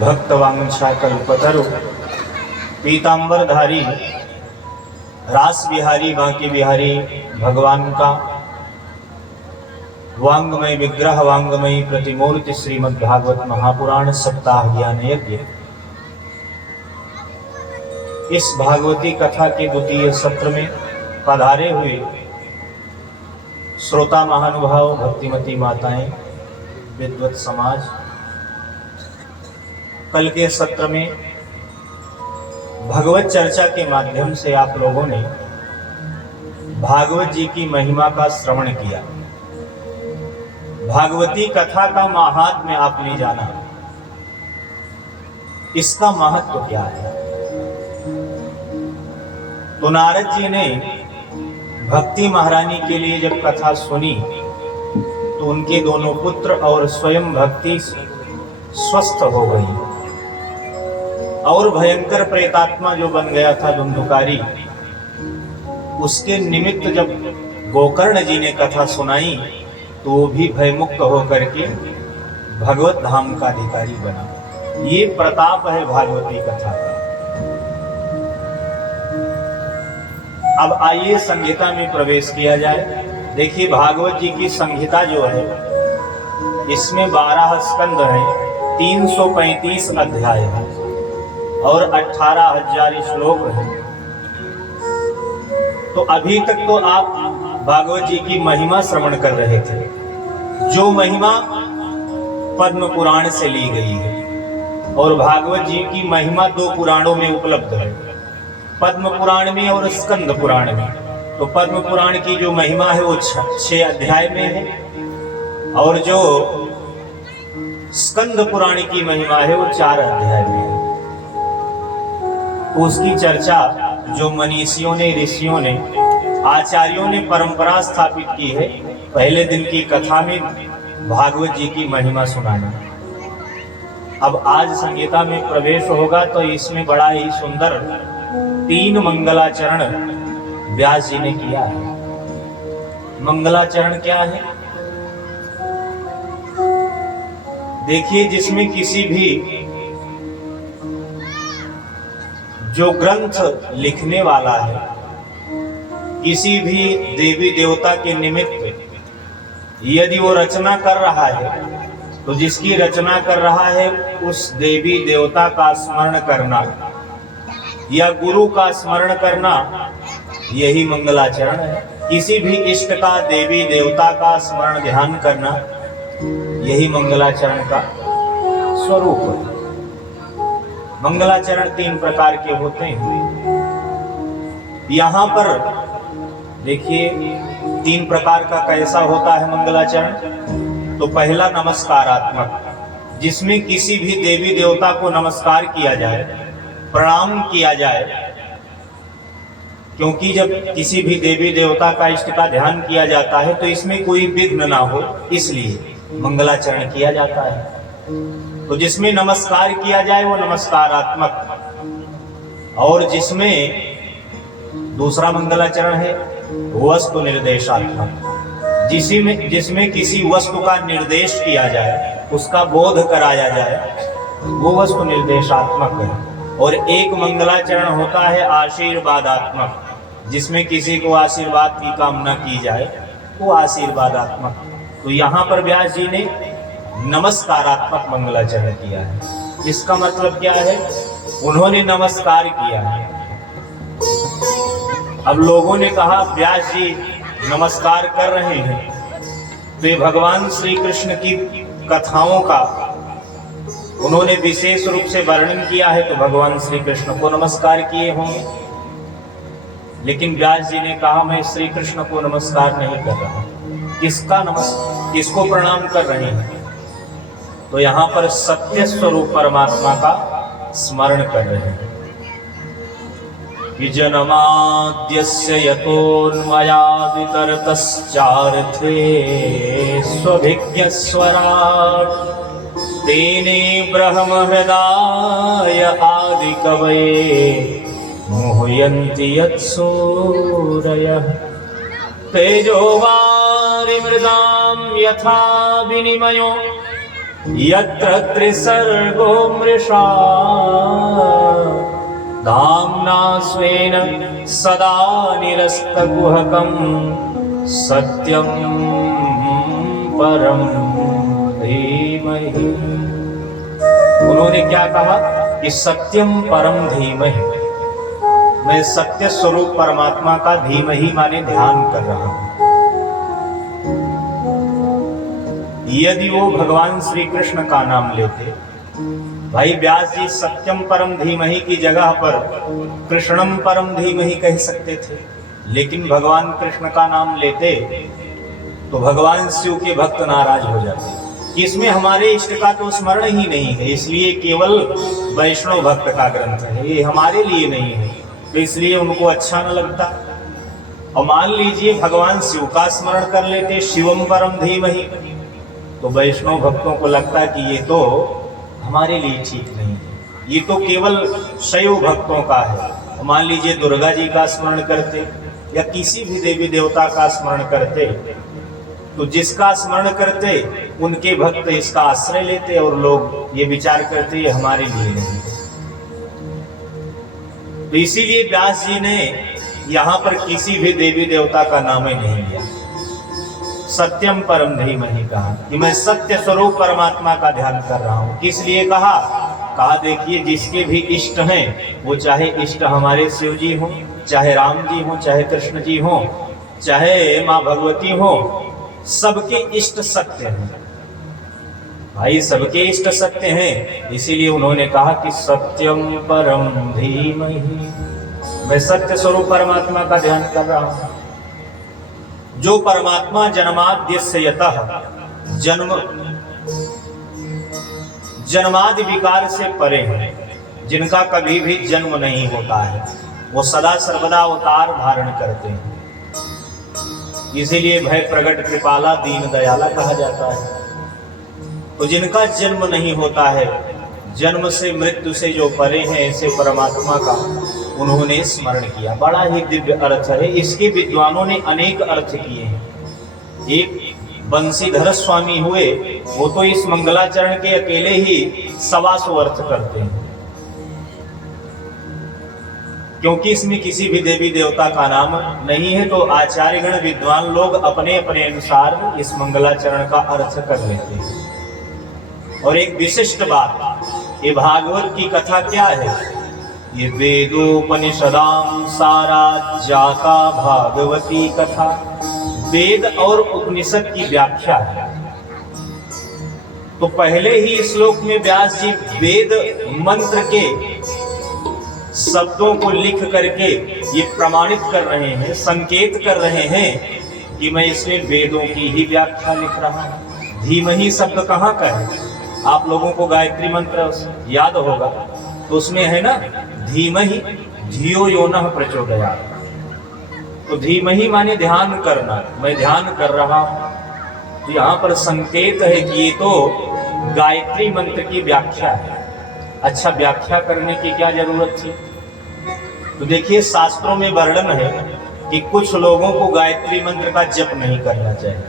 भक्तवांछाकल्पतरु पीतांबरधारी रास बिहारी बांके बिहारी भगवान का वांगमय विग्रह वांगमयी प्रतिमूर्ति श्रीमद्भागवत महापुराण सप्ताह ज्ञान यज्ञ। इस भागवती कथा के द्वितीय सत्र में पधारे हुए श्रोता महानुभाव, भक्तिमती माताएं, विद्वत समाज, कल के सत्र में भगवत चर्चा के माध्यम से आप लोगों ने भागवत जी की महिमा का श्रवण किया। भागवती कथा का महात्म्य आपने जाना। इसका महत्व क्या है? तो नारद जी ने भक्ति महारानी के लिए जब कथा सुनी तो उनके दोनों पुत्र और स्वयं भक्ति स्वस्थ हो गई और भयंकर प्रेतात्मा जो बन गया था धुंधुकारी, उसके निमित्त जब गोकर्ण जी ने कथा सुनाई तो वो भी भयमुक्त होकर के भगवत धाम का अधिकारी बना। ये प्रताप है भागवती कथा का। अब आइए संहिता में प्रवेश किया जाए। देखिए, भागवत जी की संहिता जो है इसमें 12 स्कंद है, 335 अध्याय है और 18,000 श्लोक है। तो अभी तक तो आप भागवत जी की महिमा श्रवण कर रहे थे, जो महिमा पद्म पुराण से ली गई है। और भागवत जी की महिमा 2 पुराणों में उपलब्ध है, पद्म पुराण में और स्कंद पुराण में। तो पद्म पुराण की जो महिमा है वो 6 अध्याय में है और जो स्कंद पुराण की महिमा है वो 4 अध्याय में है। उसकी चर्चा जो मनीषियों ने, ऋषियों ने, आचार्यों ने परंपरा स्थापित की है, पहले दिन की कथा में भागवत जी की महिमा सुनाना। अब आज संहिता में प्रवेश होगा तो इसमें बड़ा ही सुंदर 3 मंगलाचरण व्यास जी ने किया है। मंगलाचरण क्या है? देखिए, जिसमें किसी भी जो ग्रंथ लिखने वाला है, किसी भी देवी देवता के निमित्त यदि वो रचना कर रहा है तो जिसकी रचना कर रहा है उस देवी देवता का स्मरण करना या गुरु का स्मरण करना, यही मंगलाचरण है। किसी भी इष्ट का, देवी देवता का स्मरण ध्यान करना, यही मंगलाचरण का स्वरूप है। मंगलाचरण 3 प्रकार के होते हैं। यहां पर देखिए 3 प्रकार का कैसा होता है मंगलाचरण। तो पहला नमस्कारात्मक, जिसमें किसी भी देवी देवता को नमस्कार किया जाए, प्रणाम किया जाए। क्योंकि जब किसी भी देवी देवता का, इष्ट का ध्यान किया जाता है तो इसमें कोई विघ्न ना हो, इसलिए मंगलाचरण किया जाता है। तो जिसमें नमस्कार किया जाए वो नमस्कारात्मक। और जिसमें दूसरा मंगलाचरण है वस्तु निर्देशात्मक, जिसमें किसी वस्तु का निर्देश किया जाए, उसका बोध कराया जाए, वो वस्तु निर्देशात्मक है। और एक मंगलाचरण होता है आशीर्वादात्मक, जिसमें किसी को आशीर्वाद की कामना की जाए, वो आशीर्वादात्मक। तो यहाँ पर व्यास जी ने नमस्कारात्मक मंगलाचरण किया है। इसका मतलब क्या है? उन्होंने नमस्कार किया है। अब लोगों ने कहा व्यास जी नमस्कार कर रहे हैं, तो ये भगवान श्री कृष्ण की कथाओं का उन्होंने विशेष रूप से वर्णन किया है, तो भगवान श्री कृष्ण को नमस्कार किए होंगे। लेकिन व्यास जी ने कहा मैं श्री कृष्ण को नमस्कार नहीं कर रहा। किसको प्रणाम कर रहे हैं? तो यहाँ पर सत्य स्वरूप परमात्मा का स्मरण कर रहे हैं। जन्माद्यस्य यतोऽन्वयादितरतश्चार्थे स्वभिज्ञस्वराट् तेने ब्रह्महृदाय आदिकवये मोहयन्ति यत्सूरयः तेजो वारिमृदां यथा विनिमयो यत्र त्रिसर्गो मृषा धाम्ना स्वेन सदा निरस्तकुहकं सत्यं परम धीमहि। उन्होंने क्या कहा कि सत्यम परम धीमहि, मैं सत्य स्वरूप परमात्मा का धीमहि माने ध्यान कर रहा हूं। यदि वो भगवान श्री कृष्ण का नाम लेते, भाई व्यास जी सत्यम परम धीमहि की जगह पर कृष्णम परम धीमहि कह सकते थे, लेकिन भगवान कृष्ण का नाम लेते तो भगवान शिव के भक्त नाराज हो जाते कि इसमें हमारे इष्ट का तो स्मरण ही नहीं है, इसलिए केवल वैष्णव भक्त का ग्रंथ है, ये हमारे लिए नहीं है, तो इसलिए उनको अच्छा न लगता। और मान लीजिए भगवान शिव का स्मरण कर लेते, शिवम परम धीमहि, तो वैष्णव भक्तों को लगता कि ये तो हमारे लिए ठीक नहीं है, ये तो केवल शैव भक्तों का है। मान लीजिए दुर्गा जी का स्मरण करते या किसी भी देवी देवता का स्मरण करते, तो जिसका स्मरण करते उनके भक्त इसका आश्रय लेते और लोग ये विचार करते ये हमारे लिए नहीं है। तो इसीलिए व्यास जी ने यहां पर किसी भी देवी देवता का नाम ही नहीं लिया, सत्यम परम धीमहि कहा कि मैं सत्य स्वरूप परमात्मा का ध्यान कर रहा हूं। किस लिए कहा? कहा देखिए जिसके भी इष्ट हैं, वो चाहे इष्ट हमारे शिव जी हों, चाहे राम जी हों, चाहे कृष्ण जी हों, चाहे माँ भगवती हो, सबके इष्ट सत्य हैं। भाई सबके इष्ट सत्य हैं, इसीलिए उन्होंने कहा कि सत्यम परम धीमहि, मैं सत्य स्वरूप परमात्मा का ध्यान कर रहा हूं। जो परमात्मा जन्माद्यस्य यतः, जन्मादि विकार से परे हैं, जिनका कभी भी जन्म नहीं होता है, वो सदा सर्वदा अवतार धारण करते हैं। इसीलिए भय प्रगट कृपाला दीन दयाला कहा जाता है। तो जिनका जन्म नहीं होता है, जन्म से मृत्यु से जो परे हैं, ऐसे परमात्मा का उन्होंने स्मरण किया। बड़ा ही दिव्य अर्थ है, इसके विद्वानों ने अनेक अर्थ किए हैं। एक बंशीधर स्वामी हुए, वो तो इस मंगलाचरण के अकेले ही 125 अर्थ करते हैं, क्योंकि इसमें किसी भी देवी देवता का नाम नहीं है। तो आचार्यगण विद्वान लोग अपने अपने अनुसार इस मंगलाचरण का अर्थ कर लेते हैं। और एक विशिष्ट बात, ये भागवत की कथा क्या है? ये वेदोपनिषदाम सारा जाता भागवती कथा, वेद और उपनिषद की व्याख्या है। तो पहले ही श्लोक में व्यास जी वेद मंत्र के शब्दों को लिख करके ये प्रमाणित कर रहे हैं, संकेत कर रहे हैं कि मैं इसमें वेदों की ही व्याख्या लिख रहा हूं। धीमहि शब्द कहाँ का है? आप लोगों को गायत्री मंत्र याद होगा, तो उसमें है ना धीमहि धियो यो नः प्रचोदयात्। तो धीमहि माने ध्यान करना, मैं ध्यान कर रहा हूं। तो यहाँ पर संकेत है कि ये तो गायत्री मंत्र की व्याख्या है। अच्छा, व्याख्या करने की क्या जरूरत थी? तो देखिए शास्त्रों में वर्णन है कि कुछ लोगों को गायत्री मंत्र का जप नहीं करना चाहिए,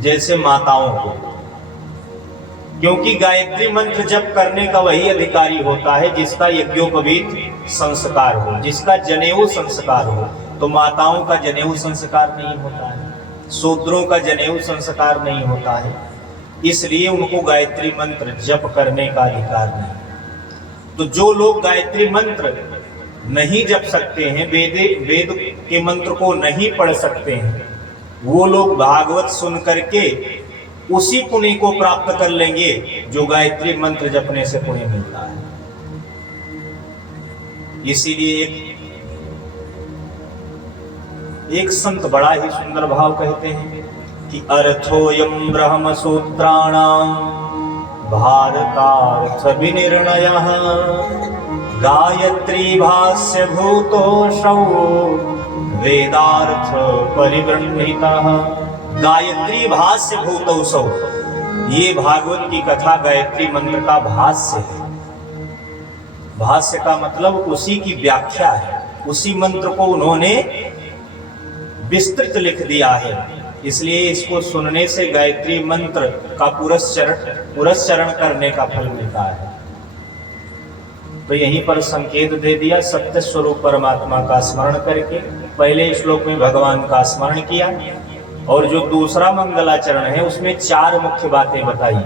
जैसे माताओं को, क्योंकि गायत्री मंत्र जप करने का वही अधिकारी होता है जिसका यज्ञोपवीत संस्कार हो, जिसका जनेऊ संस्कार हो। तो माताओं का जनेऊ संस्कार नहीं होता है, शूद्रों का जनेऊ संस्कार नहीं होता है, इसलिए उनको गायत्री मंत्र जप करने का अधिकार नहीं। तो जो लोग गायत्री मंत्र नहीं जप सकते हैं, वेद के मंत्र को नहीं पढ़ सकते हैं, वो लोग भागवत सुन करके उसी पुण्य को प्राप्त कर लेंगे जो गायत्री मंत्र जपने से पुण्य मिलता है। इसीलिए एक संत बड़ा ही सुंदर भाव कहते हैं कि अर्थोयम ब्रह्म सूत्राणाम भारतार्थ विनिर्णयः गायत्री भाष्य भूतोषौ वेदार्थ परिगृहीतः। गायत्री भाष्य भूतोषौ, ये भागवत की कथा गायत्री मंत्र का भाष्य है। भाष्य का मतलब उसी की व्याख्या है, उसी मंत्र को उन्होंने विस्तृत लिख दिया है। इसलिए इसको सुनने से गायत्री मंत्र का पुरस्चरण करने का फल मिलता है। तो यहीं पर संकेत दे दिया, सत्य स्वरूप परमात्मा का स्मरण करके पहले श्लोक में भगवान का स्मरण किया, और जो दूसरा मंगलाचरण है उसमें 4 मुख्य बातें बताई,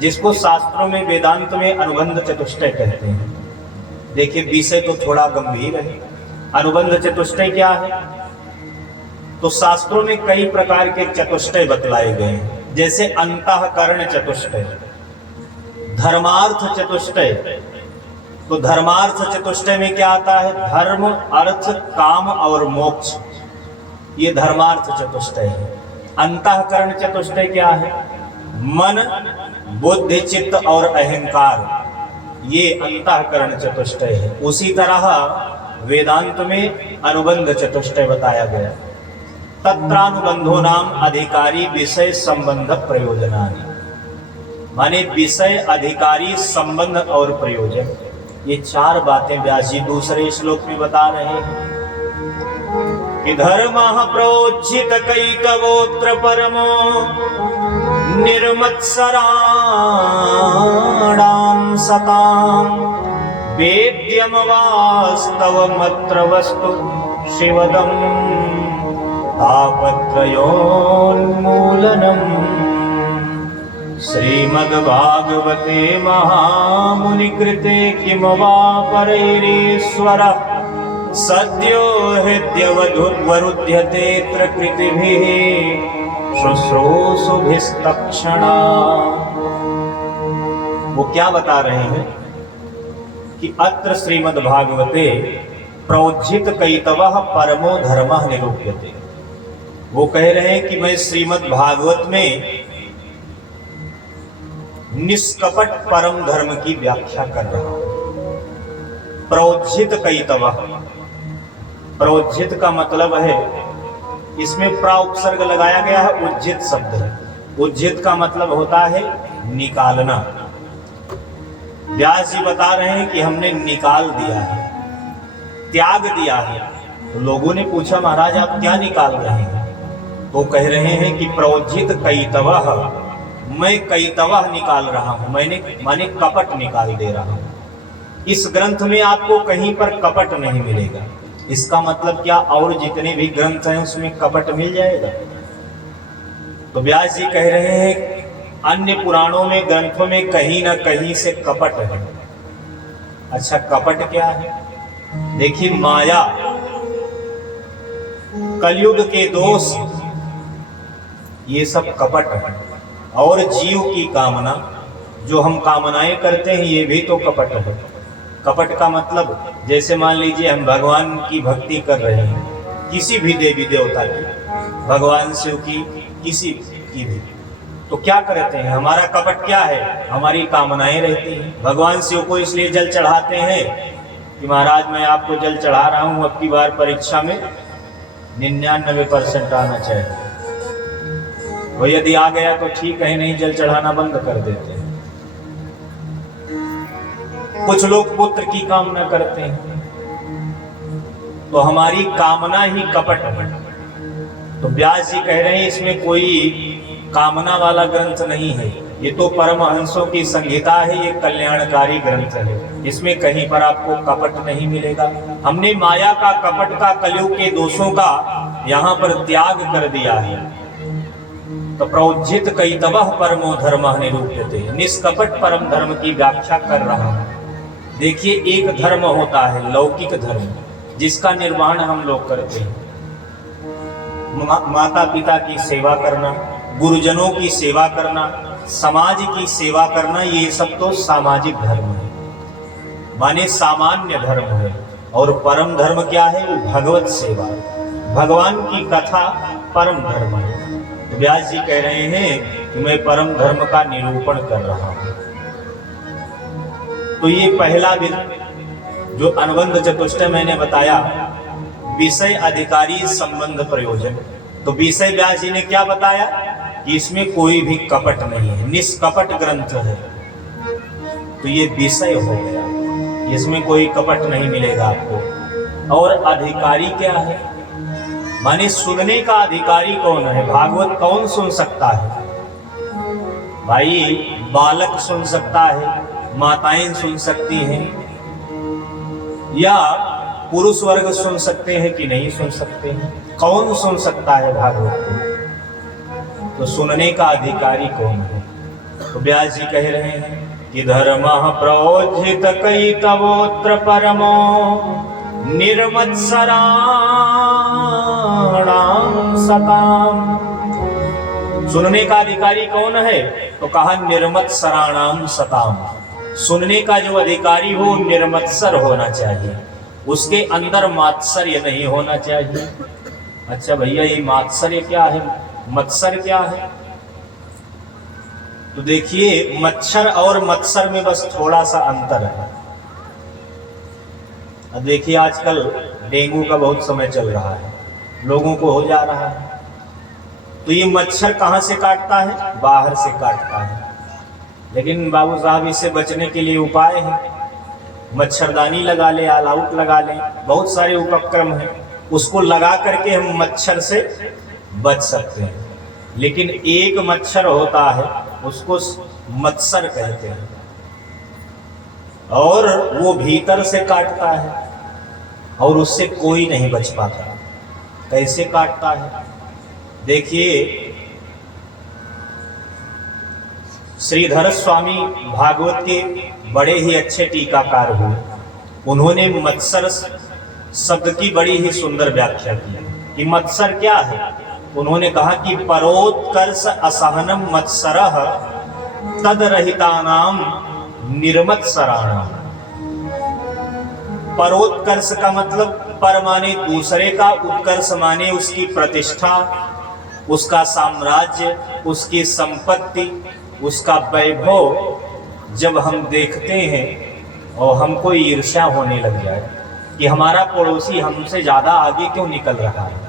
जिसको शास्त्रों में वेदांत में अनुबंध चतुष्टय कहते हैं। देखिए विषय तो थोड़ा गंभीर है। अनुबंध चतुष्टय क्या है? तो शास्त्रों में कई प्रकार के चतुष्टय बतलाए गए हैं, जैसे अंतःकरण चतुष्टय, धर्मार्थ चतुष्टय। तो धर्मार्थ चतुष्टय में क्या आता है? धर्म, अर्थ, काम और मोक्ष, ये धर्मार्थ चतुष्टय है। अंतःकरण चतुष्टय क्या है? मन, बुद्धि, चित्त और अहंकार, ये अंतःकरण चतुष्टय है। उसी तरह वेदांत में अनुबंध चतुष्टय बताया गया। तत्रानुबंधो नाम अधिकारी विषय संबंध प्रयोजनानि, माने विषय, अधिकारी, संबंध और प्रयोजन, ये 4 बातें व्यास जी दूसरे श्लोक में बता रहे हैं कि धर्मः प्रोज्झित कैतवोऽत्र परमो निर्मत्सराणां सतां वेद्यं वास्तवमत्र वस्तु शिवदं तापत्रयोन्मूलनम्। श्रीमद्भागवते महामुनिकृते किं वा परैरीश्वरः सद्यो हृद्यवरुध्यतेऽत्र कृतिभिः शुश्रूषुभिस्तक्षणा। वो क्या बता रहे हैं कि अत्र श्रीमद्भागवते प्रोज्झित कैतवः परमो धर्मः निरूप्यते। वो कह रहे हैं कि मैं श्रीमद्भागवत में निष्कपट परम धर्म की व्याख्या कर रहा हूं। प्रोज्झित कैतवः, प्रोज्झित का मतलब है, इसमें प्रा उपसर्ग लगाया गया है, उज्जित शब्द है। उज्जित का मतलब होता है निकालना। व्यास जी बता रहे हैं कि हमने निकाल दिया है, त्याग दिया है। तो लोगों ने पूछा महाराज आप क्या निकाल रहे हैं? तो कह रहे हैं कि प्रोज्झित कैतवः, मैं कैतवः निकाल रहा हूं, माने कपट निकाल दे रहा हूं। इस ग्रंथ में आपको कहीं पर कपट नहीं मिलेगा। इसका मतलब क्या? और जितने भी ग्रंथ हैं उसमें कपट मिल जाएगा? तो व्यास जी कह रहे हैं अन्य पुराणों में, ग्रंथों में कहीं ना कहीं से कपट है। अच्छा कपट क्या है? देखिए माया, कलयुग के दोष, ये सब कपट है। और जीव की कामना, जो हम कामनाएं करते हैं, ये भी तो कपट है। कपट का मतलब जैसे मान लीजिए हम भगवान की भक्ति कर रहे हैं, किसी भी देवी देवता की, भगवान शिव की, किसी की भी, तो क्या करते हैं? हमारा कपट क्या है? हमारी कामनाएं रहती हैं। भगवान शिव को इसलिए जल चढ़ाते हैं कि महाराज मैं आपको जल चढ़ा रहा हूं, अब की बार परीक्षा में 99% आना चाहिए। वो यदि आ गया तो ठीक है, नहीं जल चढ़ाना बंद कर देते हैं। कुछ लोग पुत्र की कामना करते हैं, तो हमारी कामना ही कपट है। तो व्यास जी कह रहे हैं इसमें कोई कामना वाला ग्रंथ नहीं है, ये तो परमहंसों की संहिता है, ये कल्याणकारी ग्रंथ है। इसमें कहीं पर आपको कपट नहीं मिलेगा। हमने माया का, कपट का, कलयुग के दोषों का यहाँ पर त्याग कर दिया है। तो प्रोज्झित कैतवः परमो धर्मः निरूप्यते, निष्कपट परम धर्म की व्याख्या कर रहा हूं। देखिए एक धर्म होता है लौकिक धर्म, जिसका निर्वहन हम लोग करते हैं। माता पिता की सेवा करना, गुरुजनों की सेवा करना, समाज की सेवा करना, ये सब तो सामाजिक धर्म है, माने सामान्य धर्म है। और परम धर्म क्या है? वो भगवत सेवा, भगवान की कथा परम धर्म है। तो व्यास जी कह रहे हैं कि मैं परम धर्म का निरूपण कर रहा हूं। तो ये पहला जो अनुबंध चतुष्टय मैंने बताया, विषय, अधिकारी, संबंध, प्रयोजन। तो विषय व्यास जी ने क्या बताया कि इसमें कोई भी कपट नहीं है, निष्कपट ग्रंथ है। तो ये विषय हो गया, इसमें कोई कपट नहीं मिलेगा आपको। और अधिकारी क्या है? माने सुनने का अधिकारी कौन है? भागवत कौन सुन सकता है? भाई बालक सुन सकता है, माताएं सुन सकती हैं, या पुरुष वर्ग सुन सकते हैं कि नहीं सुन सकते हैं? कौन सुन सकता है भागवत को? तो सुनने का अधिकारी कौन है? तो व्यास जी कह रहे हैं कि धर्म प्रोज्झित कई तवोत्र परमो निर्मत्सराणां सताम। सुनने का अधिकारी कौन है? तो कहा निर्मत्सराणां सताम। सुनने का जो अधिकारी हो निर्मत्सर होना चाहिए, उसके अंदर मात्सर्य नहीं होना चाहिए। अच्छा भैया, ये मात्सर्य क्या है, मत्सर क्या है? तो देखिए, मच्छर और मत्सर में बस थोड़ा सा अंतर है। अब देखिए, आजकल डेंगू का बहुत समय चल रहा है, लोगों को हो जा रहा है। तो ये मच्छर कहाँ से काटता है? बाहर से काटता है। लेकिन बाबू साहब, इससे बचने के लिए उपाय है। मच्छरदानी लगा ले, ऑल आउट लगा ले, बहुत सारे उपक्रम हैं, उसको लगा करके हम मच्छर से बच सकते हैं। लेकिन एक मच्छर होता है, उसको मत्सर कहते हैं, और वो भीतर से काटता है और उससे कोई नहीं बच पाता। कैसे काटता है? देखिए, श्रीधर स्वामी भागवत के बड़े ही अच्छे टीकाकार हुए। उन्होंने मत्सर शब्द की बड़ी ही सुंदर व्याख्या की कि मत्सर क्या है। उन्होंने कहा कि परोत्कर्ष असहनम मत्सरः तदरहितानाम निर्मत्सराणाम। परोत्कर्ष का मतलब पर माने दूसरे का, उत्कर्ष माने उसकी प्रतिष्ठा, उसका साम्राज्य, उसकी संपत्ति, उसका वैभव जब हम देखते हैं और हमको ईर्ष्या होने लग जाए कि हमारा पड़ोसी हमसे ज्यादा आगे क्यों निकल रहा है,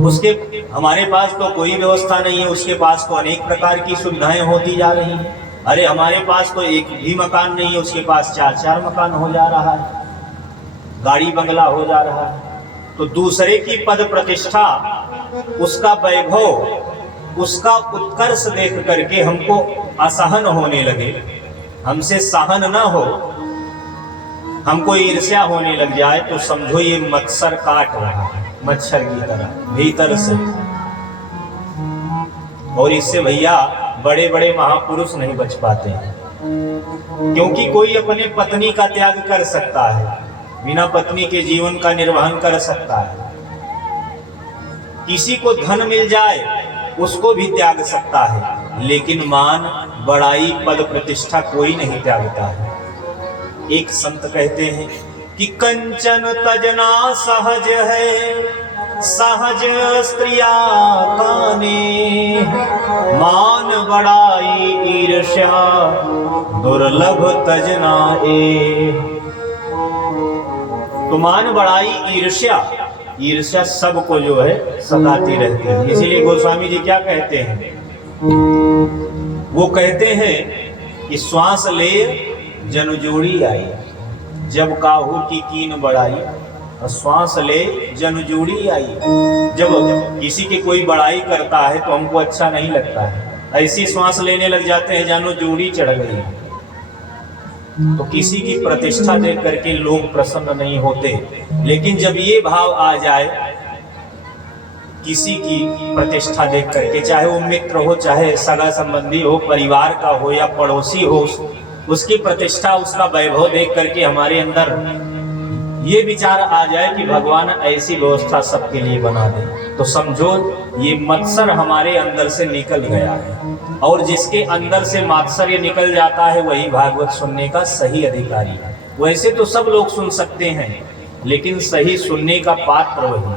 उसके हमारे पास तो कोई व्यवस्था नहीं है, उसके पास तो अनेक प्रकार की सुविधाएं होती जा रही हैं। अरे हमारे पास तो एक भी मकान नहीं है, उसके पास 4-4 मकान हो जा रहा है, गाड़ी बंगला हो जा रहा है। तो दूसरे की पद प्रतिष्ठा, उसका वैभव, उसका उत्कर्ष देख करके हमको असहन होने लगे, हमसे सहन न हो, हमको ईर्ष्या होने लग जाए, तो समझो ये मत्सर काट रहा है, मच्छर की तरह भीतर से। और इससे भैया बड़े बड़े महापुरुष नहीं बच पाते हैं, क्योंकि कोई अपने पत्नी का त्याग कर सकता है, बिना पत्नी के जीवन का निर्वहन कर सकता है। किसी को धन मिल जाए उसको भी त्याग सकता है, लेकिन मान, बड़ाई, पद प्रतिष्ठा कोई नहीं त्यागता है। एक संत कहते हैं कि कंचन तजना सहज है, सहज स्त्रिया काने, मान बड़ाई ईर्ष्या दुर्लभ तजना ए। तो मान बड़ाई ईर्ष्या, ईर्ष्या सबको जो है सताती रहती है। इसीलिए गोस्वामी जी क्या कहते हैं? वो कहते हैं कि श्वास ले जन जोड़ी आई, जब काहू की कीन बढ़ाई, और श्वास ले जन जोड़ी आई। जब किसी की कोई बड़ाई करता है तो हमको अच्छा नहीं लगता है, ऐसी श्वास लेने लग जाते हैं जानो जोड़ी चढ़ गई है। तो किसी की प्रतिष्ठा देख करके लोग प्रसन्न नहीं होते, लेकिन जब ये भाव आ जाए किसी की प्रतिष्ठा देख करके, चाहे वो मित्र हो, चाहे सगा संबंधी हो, परिवार का हो या पड़ोसी हो, उसकी प्रतिष्ठा, उसका वैभव देख करके हमारे अंदर ये विचार आ जाए कि भगवान ऐसी व्यवस्था सबके लिए बना दे, तो समझो ये मत्सर हमारे अंदर से निकल गया है। और जिसके अंदर से मात्सर्य निकल जाता है वही भागवत सुनने का सही अधिकारी है। वैसे तो सब लोग सुन सकते हैं, लेकिन सही सुनने का पात्र वही,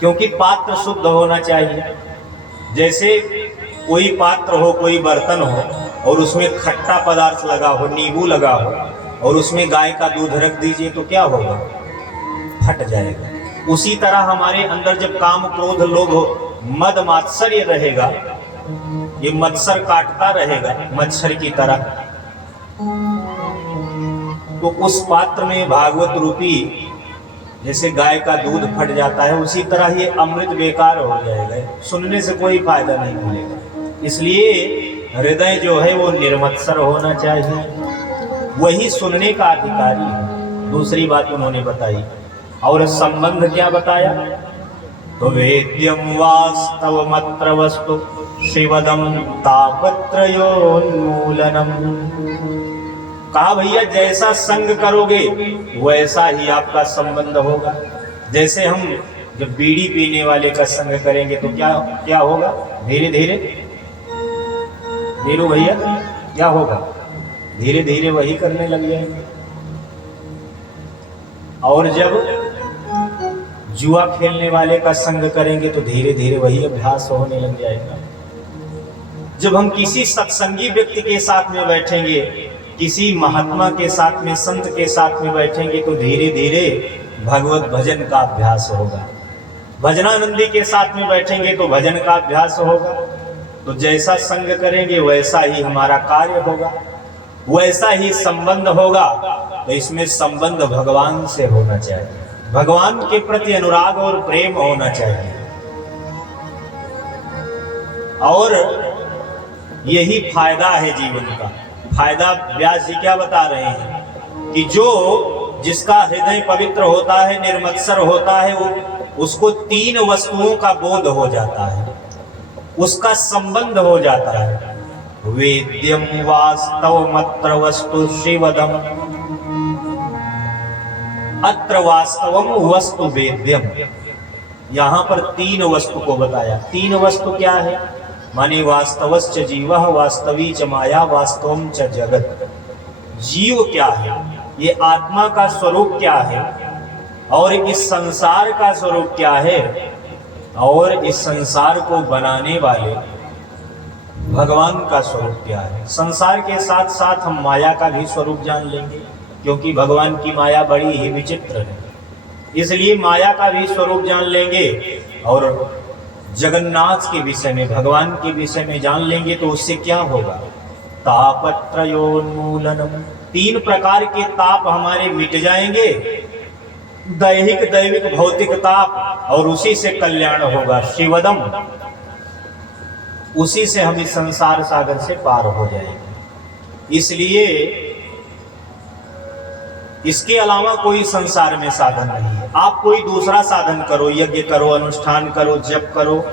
क्योंकि पात्र शुद्ध होना चाहिए। जैसे कोई पात्र हो, कोई बर्तन हो, और उसमें खट्टा पदार्थ लगा हो, नींबू लगा हो, और उसमें गाय का दूध रख दीजिए तो क्या होगा? फट जाएगा। उसी तरह हमारे अंदर जब काम, क्रोध, लोभ, मद, मात्सर्य रहेगा, ये मत्सर काटता रहेगा मच्छर की तरह, तो उस पात्र में भागवत रूपी जैसे गाय का दूध फट जाता है, उसी तरह ये अमृत बेकार हो जाएगा, सुनने से कोई फायदा नहीं मिलेगा। इसलिए हृदय जो है वो निर्मत्सर होना चाहिए, वही सुनने का अधिकारी है। दूसरी बात उन्होंने बताई, और संबंध क्या बताया, तो वेद्यम वास्तवमत्र वस्तु शिवदम तापत्रयोन्मूलनम। कहा भैया जैसा संग करोगे वैसा ही आपका संबंध होगा। जैसे हम जब बीड़ी पीने वाले का संग करेंगे तो क्या क्या होगा, धीरे धीरे वीरू भैया क्या होगा, धीरे धीरे वही करने लग जाएंगे। और जब जुआ खेलने वाले का संग करेंगे तो धीरे धीरे वही अभ्यास होने लग जाएगा। जब हम किसी सत्संगी व्यक्ति के साथ में बैठेंगे, किसी महात्मा के साथ में, संत के साथ में बैठेंगे तो धीरे धीरे भगवत भजन का अभ्यास होगा। भजनानंदी के साथ में बैठेंगे तो भजन का अभ्यास होगा। तो जैसा संग करेंगे वैसा ही हमारा कार्य होगा, वैसा ही संबंध होगा। तो इसमें संबंध भगवान से होना चाहिए, भगवान के प्रति अनुराग और प्रेम होना चाहिए। और यही फायदा है जीवन का। फायदा व्यास जी क्या बता रहे हैं कि जो जिसका हृदय पवित्र होता है, निर्मत्सर होता है, वो उसको तीन वस्तुओं का बोध हो जाता है, उसका संबंध हो जाता है। वेद्यम वास्तवमत्र वस्तु शिवदम, अत्र वास्तवम वस्तु वेद्यम। यहां पर तीन वस्तु को बताया। तीन वस्तु क्या है, माने वास्तवश्च जीवः, वास्तवी च माया, वास्तवम च जगत। जीव क्या है, ये आत्मा का स्वरूप क्या है, और इस संसार का स्वरूप क्या है, और इस संसार को बनाने वाले भगवान का स्वरूप क्या है। संसार के साथ साथ हम माया का भी स्वरूप जान लेंगे, क्योंकि भगवान की माया बड़ी ही विचित्र है, इसलिए माया का भी स्वरूप जान लेंगे। और जगन्नाथ के विषय में, भगवान के विषय में जान लेंगे तो उससे क्या होगा, तापत्रयोन्मूलनम। तीन प्रकार के ताप हमारे मिट जाएंगे, दैहिक दैविक भौतिक ताप, और उसी से कल्याण होगा शिवदम। उसी से हम इस संसार सागर से पार हो जाएंगे। इसलिए इसके अलावा कोई संसार में साधन नहीं है। आप कोई दूसरा साधन करो, यज्ञ करो, अनुष्ठान करो, जप करो,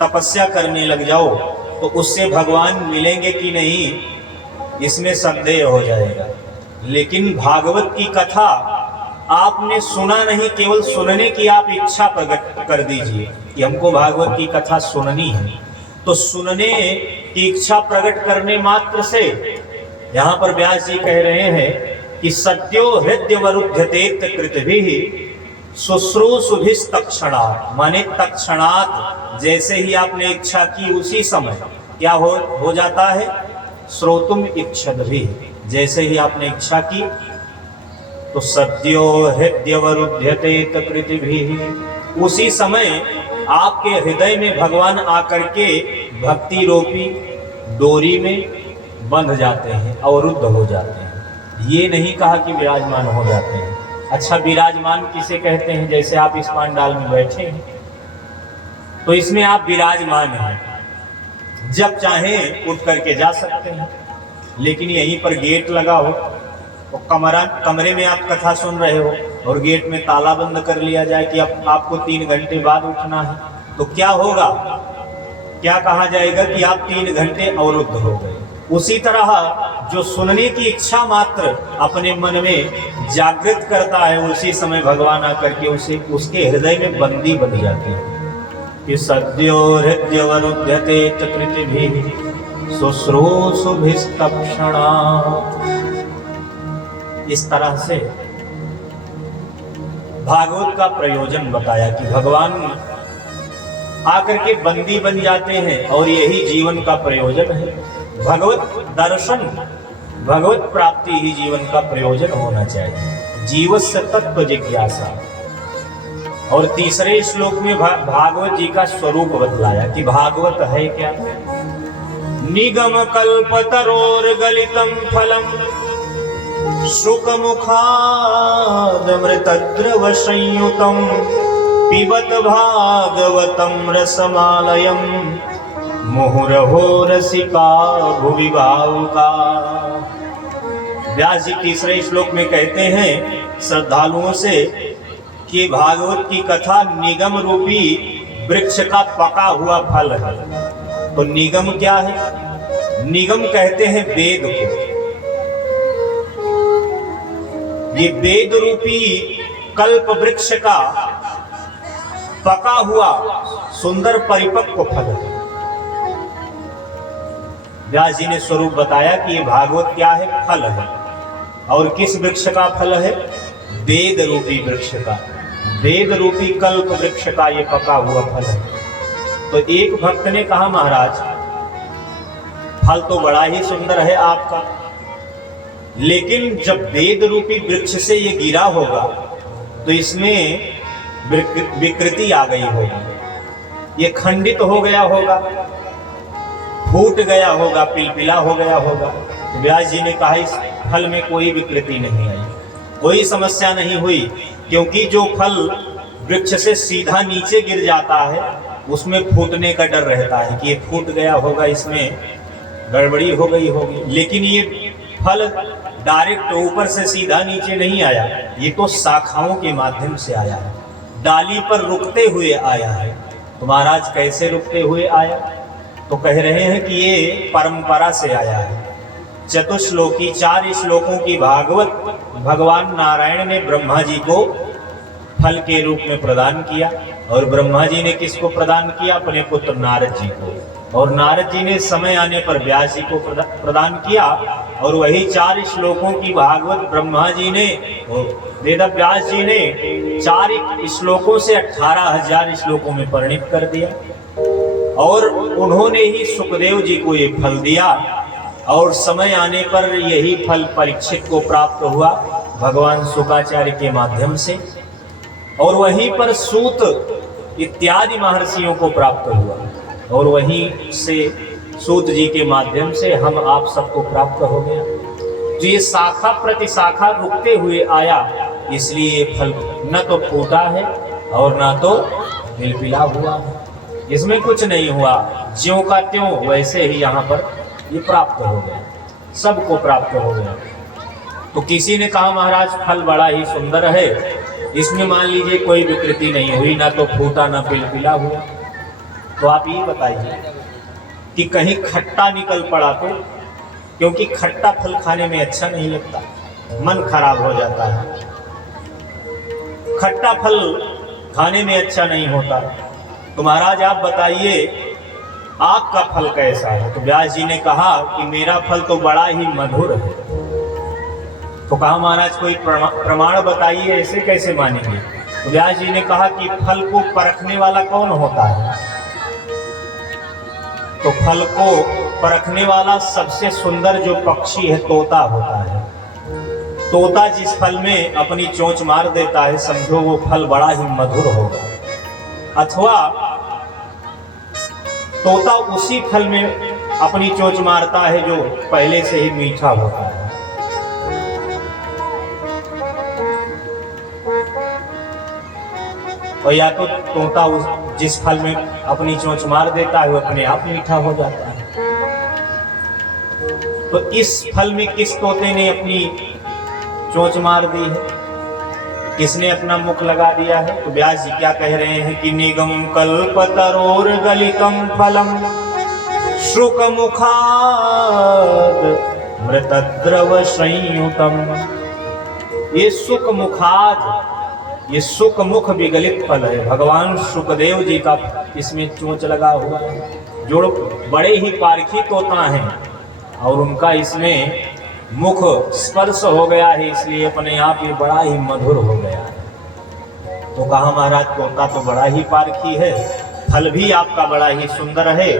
तपस्या करने लग जाओ, तो उससे भगवान मिलेंगे कि नहीं, इसमें संदेह हो जाएगा। लेकिन भागवत की कथा आपने सुना नहीं, केवल सुनने की आप इच्छा प्रकट कर दीजिए कि हमको भागवत की कथा सुननी है, तो सुनने की इच्छा प्रकट करने मात्र से यहाँ पर व्यास जी कह रहे हैं कि सत्यो हृदय वरुध्यतेत कृतभिः शुश्रूषुभिस्तक्षणात्, माने तक्षणात्, जैसे ही आपने इच्छा की उसी समय क्या हो जाता है, श्रोतुम इच्छद्भिः, जैसे ही आपने इच्छा की तो सत्यो हृदय वरुध्यतेत कृतभिः, उसी समय आपके हृदय में भगवान आकर के भक्ति रूपी डोरी में बंध जाते हैं, अवरुद्ध हो जाते हैं। ये नहीं कहा कि विराजमान हो जाते हैं। अच्छा, विराजमान किसे कहते हैं, जैसे आप इस पांडाल में बैठे हैं तो इसमें आप विराजमान हैं, जब चाहें उठ करके जा सकते हैं। लेकिन यहीं पर गेट लगा हो तो कमरे में आप कथा सुन रहे हो और गेट में ताला बंद कर लिया जाए कि अब आपको 3 घंटे बाद उठना है, तो क्या होगा, क्या कहा जाएगा कि आप 3 घंटे अवरुद्ध हो गए। उसी तरह जो सुनने की इच्छा मात्र अपने मन में जागृत करता है, उसी समय भगवान आकर के उसे उसके हृदय में बंदी बन जाते हैं कि सद्यो हृदय वरुध्यते कृतिभिः शुश्रूषुभिस्तक्षणात्। इस तरह से भागवत का प्रयोजन बताया कि भगवान आकर के बंदी बन जाते हैं, और यही जीवन का प्रयोजन है। भगवत दर्शन, भगवत प्राप्ति ही जीवन का प्रयोजन होना चाहिए, जीवस्य तत्व जिज्ञासा। और तीसरे श्लोक में भागवत जी का स्वरूप बतलाया कि भागवत है क्या, निगम कल्पतरोर्गलितं फलम शुकमुखादमृतद्रव संयुतं पिबत भागवतं रसमालयं मुहुरहो रसिका भुवि भावुका। व्यास जी तीसरे श्लोक में कहते हैं श्रद्धालुओं से कि भागवत की कथा निगम रूपी वृक्ष का पका हुआ फल है। तो निगम क्या है? निगम कहते हैं वेद को। ये वेद रूपी कल्प वृक्ष का पका हुआ सुंदर परिपक्व फल है। व्यास जी ने स्वरूप बताया कि ये भागवत क्या है? फल है। और किस वृक्ष का फल है? वेद रूपी वृक्ष का, वेद रूपी कल्प वृक्ष का ये पका हुआ फल है। तो एक भक्त ने कहा महाराज फल तो बड़ा ही सुंदर है आपका, लेकिन जब वेद रूपी वृक्ष से ये गिरा होगा तो इसमें विकृति आ गई होगी, ये खंडित हो गया होगा, फूट गया होगा, पिलपिला हो गया होगा। तो व्यास जी ने कहा इस फल में कोई विकृति नहीं आई, कोई समस्या नहीं हुई, क्योंकि जो फल वृक्ष से सीधा नीचे गिर जाता है उसमें फूटने का डर रहता है कि ये फूट गया होगा, इसमें गड़बड़ी हो गई होगी। लेकिन ये फल डायरेक्ट ऊपर से सीधा नीचे नहीं आया, ये तो शाखाओं के माध्यम से आया है, डाली पर रुकते हुए आया है। तो महाराज कैसे रुकते हुए आया? तो कह रहे हैं कि ये परंपरा से आया है। चतुश्लोकी 4 श्लोकों की भागवत भगवान नारायण ने ब्रह्मा जी को फल के रूप में प्रदान किया, और ब्रह्मा जी ने किसको प्रदान किया? अपने पुत्र नारद जी को, और नारद जी ने समय आने पर व्यास जी को प्रदान किया। और वही 4 श्लोकों की भागवत ब्रह्मा जी ने, वेद व्यास जी ने 4 श्लोकों से 18,000 श्लोकों में परिणित कर दिया, और उन्होंने ही सुखदेव जी को ये फल दिया। और समय आने पर यही फल परीक्षित को प्राप्त हुआ भगवान शुकाचार्य के माध्यम से, और वहीं पर सूत इत्यादि महर्षियों को प्राप्त हुआ, और वहीं से सूत जी के माध्यम से हम आप सबको प्राप्त हो गया। तो ये शाखा प्रति शाखा रुकते हुए आया, इसलिए ये फल न तो फूटा है और न तो पिलपिला हुआ है, इसमें कुछ नहीं हुआ, ज्यों का त्यों वैसे ही यहाँ पर ये प्राप्त हो गया, सबको प्राप्त हो गया। तो किसी ने कहा महाराज फल बड़ा ही सुंदर है, इसमें मान लीजिए कोई विकृति नहीं हुई, ना तो फूटा ना पिलपिला हुआ, तो आप ये बताइए कि कहीं खट्टा निकल पड़ा तो? क्योंकि खट्टा फल खाने में अच्छा नहीं लगता, मन खराब हो जाता है, खट्टा फल खाने में अच्छा नहीं होता। तो महाराज आप बताइए आपका फल कैसा है? तो व्यास जी ने कहा कि मेरा फल तो बड़ा ही मधुर है। तो कहा महाराज कोई प्रमाण बताइए, ऐसे कैसे मानेंगे? तो व्यास जी ने कहा कि फल को परखने वाला कौन होता है? तो फल को परखने वाला सबसे सुंदर जो पक्षी है तोता होता है। तोता जिस फल में अपनी चोंच मार देता है समझो वो फल बड़ा ही मधुर होगा, अथवा तोता उसी फल में अपनी चोंच मारता है जो पहले से ही मीठा होता है। और या तो तोता जिस फल में अपनी चोंच मार देता है वो अपने आप मीठा हो जाता है। तो इस फल में किस तोते ने अपनी चोंच मार दी है? किसने अपना मुख लगा दिया है? तो व्यास जी क्या कह रहे हैं कि निगम कल्पतरोर गलितम फलम शुक मुखाद मृतद्रव संयुतम। ये सुख मुखाद, ये सुख मुख विगलित फल है, भगवान शुकदेव जी का इसमें चोंच लगा हुआ है, जो बड़े ही पारखी तोता हैं, और उनका इसमें मुख स्पर्श हो गया है, इसलिए अपने आप ये बड़ा ही मधुर हो गया है। तो कहा महाराज तोता तो बड़ा ही पारखी है, फल भी आपका बड़ा ही सुंदर है,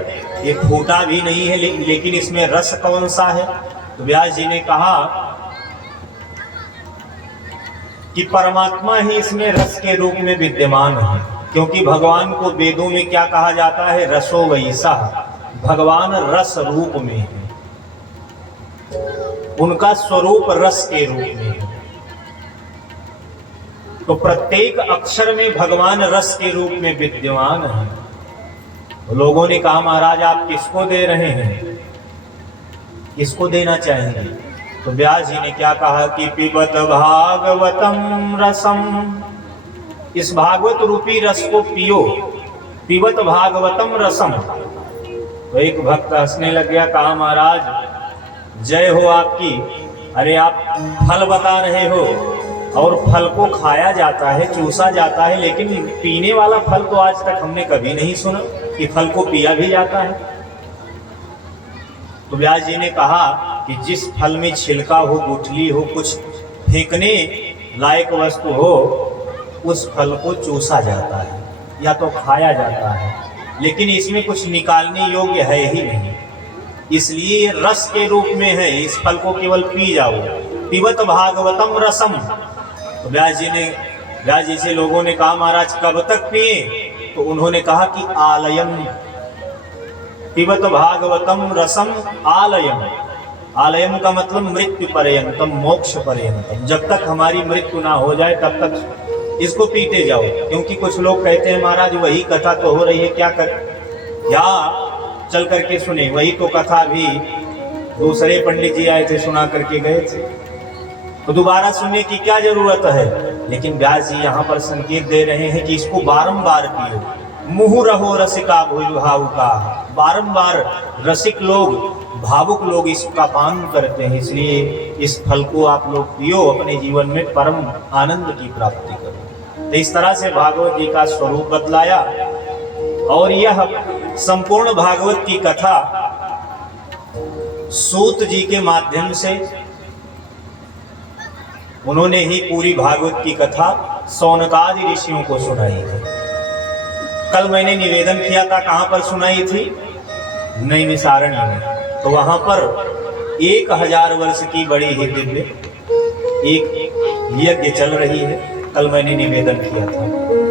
ये फूटा भी नहीं है, लेकिन इसमें रस कौन सा है? तो व्यास जी ने कहा कि परमात्मा ही इसमें रस के रूप में विद्यमान है, क्योंकि भगवान को वेदों में क्या कहा जाता है? रसो वैसा, भगवान रस रूप में है। उनका स्वरूप रस के रूप में है। तो प्रत्येक अक्षर में भगवान रस के रूप में विद्यमान है। तो लोगों ने कहा महाराज आप किसको दे रहे हैं, किसको देना चाहेंगे? तो व्यास जी ने क्या कहा कि पिबत भागवतम रसम, इस भागवत रूपी रस को पियो। पिबत भागवतम रसम। तो एक भक्त हंसने लग गया, कहा महाराज जय हो आपकी, अरे आप फल बता रहे हो और फल को खाया जाता है, चूसा जाता है, लेकिन पीने वाला फल तो आज तक हमने कभी नहीं सुना कि फल को पिया भी जाता है। तो व्यास जी ने कहा कि जिस फल में छिलका हो, गुठली हो, कुछ फेंकने लायक वस्तु हो, उस फल को चूसा जाता है या तो खाया जाता है, लेकिन इसमें कुछ निकालने योग्य है ही नहीं, इसलिए ये रस के रूप में है। इस फल को केवल पी जाओ। पिबत भागवतम रसम। तो व्यास जी से लोगों ने कहा महाराज कब तक पिए? तो उन्होंने कहा कि आलयम, पिबत भागवतम रसम आलयम। आलयम का मतलब मृत्यु पर्यंतम, मोक्ष पर्यंतम, जब तक हमारी मृत्यु ना हो जाए तब तक इसको पीते जाओ। क्योंकि कुछ लोग कहते हैं महाराज वही कथा तो हो रही है, क्या कर, या चल करके सुने। वही तो कथा भी दूसरे पंडित जी आए थे, सुना करके गए थे, तो दोबारा सुनने की क्या जरूरत है? लेकिन व्यास जी यहाँ पर संकेत दे रहे हैं कि इसको बारंबार पियो। मुहु रहो रसिका भुजभाव का, बारंबार रसिक लोग, भावुक लोग इसका पान करते हैं, इसलिए इस फल को आप लोग पियो, अपने जीवन में परम आनंद की प्राप्ति करो। तो इस तरह से भागवत जी का स्वरूप बतलाया। और यह संपूर्ण भागवत की कथा सूत जी के माध्यम से, उन्होंने ही पूरी भागवत की कथा शौनकादि ऋषियों को सुनाई है। कल मैंने निवेदन किया था, कहां पर सुनाई थी? नैमिषारण्य में। तो वहां पर 1000 वर्ष की बड़ी ही दिव्य एक यज्ञ चल रही है, कल मैंने निवेदन किया था।